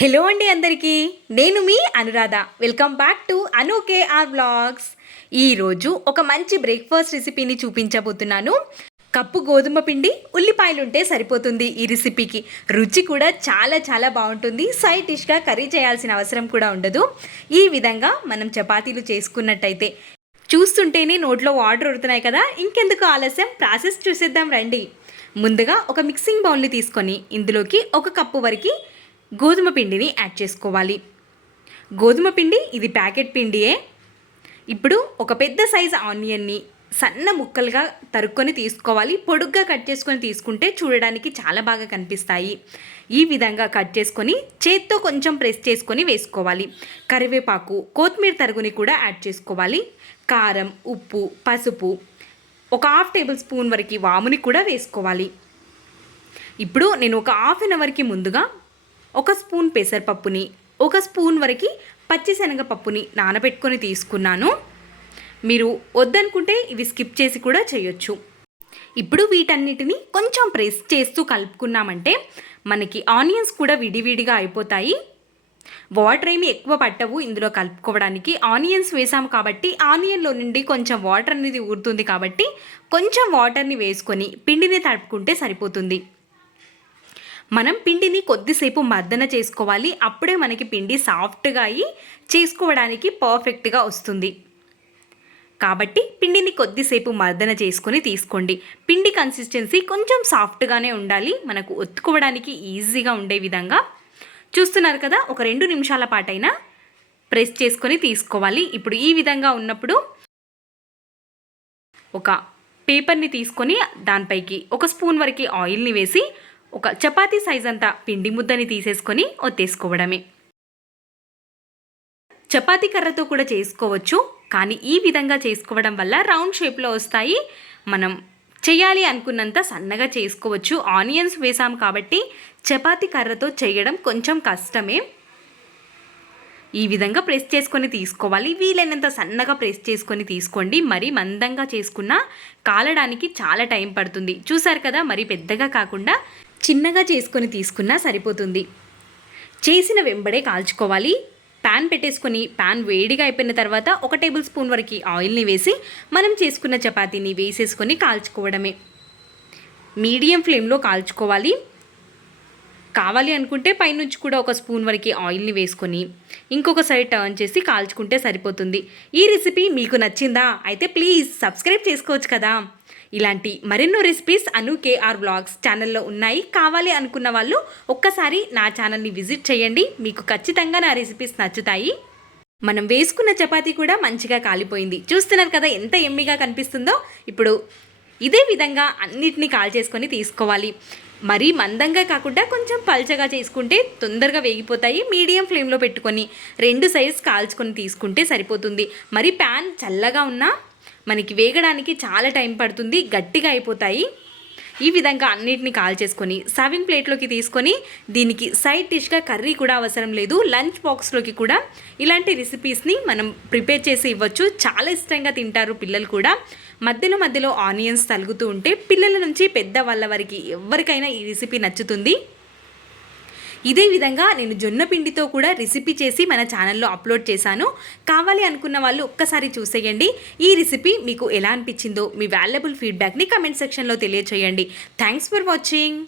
Hello అండి అందరికీ. నేను మీ అనురాధ. వెల్కమ్ బ్యాక్ టు అనుకే ఆర్ బ్లాగ్స్ ఈరోజు ఒక మంచి బ్రేక్ఫాస్ట్ రెసిపీని చూపించబోతున్నాను. కప్పు గోధుమ పిండి ఉల్లిపాయలు ఉంటే సరిపోతుంది ఈ రెసిపీకి రుచి కూడా చాలా చాలా బాగుంటుంది. సైడ్ డిష్గా కర్రీ చేయాల్సిన అవసరం కూడా ఉండదు. ఈ విధంగా మనం చపాతీలు చేసుకున్నట్టయితే. చూస్తుంటేనే నోట్లో వాటర్ ఉడుతున్నాయి కదా. ఇంకెందుకు ఆలస్యం? ప్రాసెస్ చూసేద్దాం రండి. ముందుగా ఒక మిక్సింగ్ బౌల్ని తీసుకొని ఇందులోకి ఒక కప్పు వరకు గోధుమ పిండిని యాడ్ చేసుకోవాలి. గోధుమ పిండి ఇది ప్యాకెట్ పిండియే. ఇప్పుడు ఒక పెద్ద సైజు ఆనియన్ని సన్న ముక్కలుగా తరుక్కొని తీసుకోవాలి. పొడుగ్గా కట్ చేసుకొని తీసుకుంటే చూడడానికి చాలా బాగా కనిపిస్తాయి. ఈ విధంగా కట్ చేసుకొని చేత్తో కొంచెం ప్రెస్ చేసుకొని వేసుకోవాలి. కరివేపాకు కొత్తిమీర తరుగుని కూడా యాడ్ చేసుకోవాలి. కారం ఉప్పు పసుపు ఒక హాఫ్ టేబుల్ స్పూన్ వరకు వాముని కూడా వేసుకోవాలి. ఇప్పుడు నేను ఒక హాఫ్ అన్ అవర్కి ముందుగా ఒక స్పూన్ పెసరపప్పుని ఒక స్పూన్ వరకు పచ్చిశనగపప్పుని నానబెట్టుకొని తీసుకున్నాను. మీరు వద్దనుకుంటే ఇవి స్కిప్ చేసి కూడా చేయొచ్చు. ఇప్పుడు వీటన్నిటిని కొంచెం ప్రెస్ చేస్తూ కలుపుకున్నామంటే మనకి ఆనియన్స్ కూడా విడివిడిగా అయిపోతాయి. వాటర్ ఏమి ఎక్కువ పట్టవు ఇందులో కలుపుకోవడానికి. ఆనియన్స్ వేసాము కాబట్టి ఆనియన్లో నుండి కొంచెం వాటర్ అనేది ఊరుతుంది కాబట్టి కొంచెం వాటర్ని వేసుకొని పిండిని తడుపుకుంటే సరిపోతుంది. మనం పిండిని కొద్దిసేపు మర్దన చేసుకోవాలి. అప్పుడే మనకి పిండి సాఫ్ట్గా అయ్యి చేసుకోవడానికి పర్ఫెక్ట్గా వస్తుంది. కాబట్టి పిండిని కొద్దిసేపు మర్దన చేసుకొని తీసుకోండి. పిండి కన్సిస్టెన్సీ కొంచెం సాఫ్ట్గానే ఉండాలి. మనకు ఒత్తుకోవడానికి ఈజీగా ఉండే విధంగా. చూస్తున్నారు కదా ఒక రెండు నిమిషాల పాటైనా ప్రెస్ చేసుకొని తీసుకోవాలి. ఇప్పుడు ఈ విధంగా ఉన్నప్పుడు ఒక పేపర్ని తీసుకొని దానిపైకి ఒక స్పూన్ వరకు ఆయిల్ని వేసి ఒక చపాతీ సైజ్ అంతా పిండి ముద్దని తీసేసుకొని ఒత్తేసుకోవడమే. చపాతీ కర్రతో కూడా చేసుకోవచ్చు కానీ ఈ విధంగా చేసుకోవడం వల్ల రౌండ్ షేప్లో వస్తాయి. మనం చేయాలి అనుకున్నంత సన్నగా చేసుకోవచ్చు. ఆనియన్స్ వేసాం కాబట్టి చపాతీ కర్రతో చేయడం కొంచెం కష్టమే. ఈ విధంగా ప్రెస్ చేసుకొని తీసుకోవాలి. వీలైనంత సన్నగా ప్రెస్ చేసుకొని తీసుకోండి. మరి మందంగా చేసుకున్న కాలడానికి చాలా టైం పడుతుంది. చూసారు కదా మరి పెద్దగా కాకుండా చిన్నగా చేసుకొని తీసుకున్నా సరిపోతుంది. చేసిన వెంబడే కాల్చుకోవాలి. ప్యాన్ పెట్టేసుకొని ప్యాన్ వేడిగా అయిపోయిన తర్వాత ఒక టేబుల్ స్పూన్ వరకు ఆయిల్ని వేసి మనం చేసుకున్న చపాతీని వేసేసుకొని కాల్చుకోవడమే. మీడియం ఫ్లేమ్లో కాల్చుకోవాలి. కావాలి అనుకుంటే పైనుంచి కూడా ఒక స్పూన్ వరకు ఆయిల్ని వేసుకొని ఇంకొక సైడ్ టర్న్ చేసి కాల్చుకుంటే సరిపోతుంది. ఈ రెసిపీ మీకు నచ్చిందా? అయితే ప్లీజ్ సబ్స్క్రైబ్ చేసుకోవచ్చు కదా. ఇలాంటి మరెన్నో రెసిపీస్ అను కేఆర్ బ్లాగ్స్ ఛానల్లో ఉన్నాయి. కావాలి అనుకున్న వాళ్ళు ఒక్కసారి నా ఛానల్ని విజిట్ చేయండి. మీకు ఖచ్చితంగా నా రెసిపీస్ నచ్చుతాయి. మనం వేసుకున్న చపాతీ కూడా మంచిగా కాలిపోయింది. చూస్తున్నారు కదా ఎంత ఎమ్మిగా కనిపిస్తుందో. ఇప్పుడు ఇదే విధంగా అన్నిటినీ కాల్ చేసుకొని తీసుకోవాలి. మరీ మందంగా కాకుండా కొంచెం పల్చగా చేసుకుంటే తొందరగా వేగిపోతాయి. మీడియం ఫ్లేమ్లో పెట్టుకొని రెండు సైజ్ కాల్చుకొని తీసుకుంటే సరిపోతుంది. మరి ప్యాన్ చల్లగా ఉన్నా మనకి వేగడానికి చాలా టైం పడుతుంది గట్టిగా అయిపోతాయి. ఈ విధంగా అన్నిటిని కాల్ చేసుకొని సర్వింగ్ ప్లేట్లోకి తీసుకొని దీనికి సైడ్ డిష్గా కర్రీ కూడా అవసరం లేదు. లంచ్ బాక్స్లోకి కూడా ఇలాంటి రెసిపీస్ని మనం ప్రిపేర్ చేసి ఇవ్వచ్చు. చాలా ఇష్టంగా తింటారు పిల్లలు కూడా. మధ్యలో మధ్యలో ఆనియన్స్ తలుగుతూ ఉంటే పిల్లల నుంచి పెద్ద వాళ్ళ వరకు ఎవరికైనా ఈ రెసిపీ నచ్చుతుంది. ఇదే విధంగా నేను జొన్న పిండితో కూడా రెసిపీ చేసి మన ఛానల్లో అప్లోడ్ చేశాను. కావాలి అనుకున్న వాళ్ళు ఒక్కసారి చూసేయండి. ఈ రెసిపీ మీకు ఎలా అనిపించిందో మీ వాల్యుబుల్ ఫీడ్బ్యాక్ని కమెంట్ సెక్షన్లో తెలియచేయండి. Thanks for watching